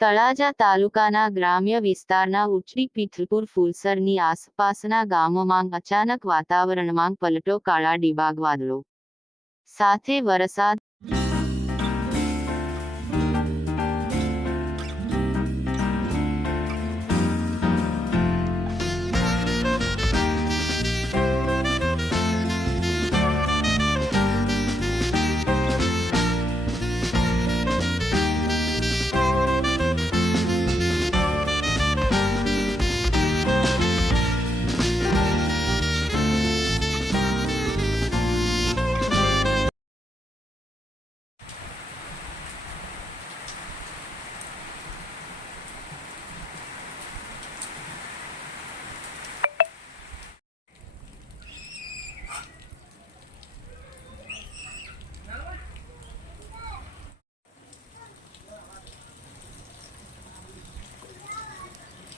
તળાજા તાલુકાના ગ્રામ્ય વિસ્તારના ઉચડી પીથલપુર ફૂલસરની આસપાસના ગામોમાં અચાનક વાતાવરણમાં પલટો કાળા ડિબાગ વાદળો. સાથે વરસાદ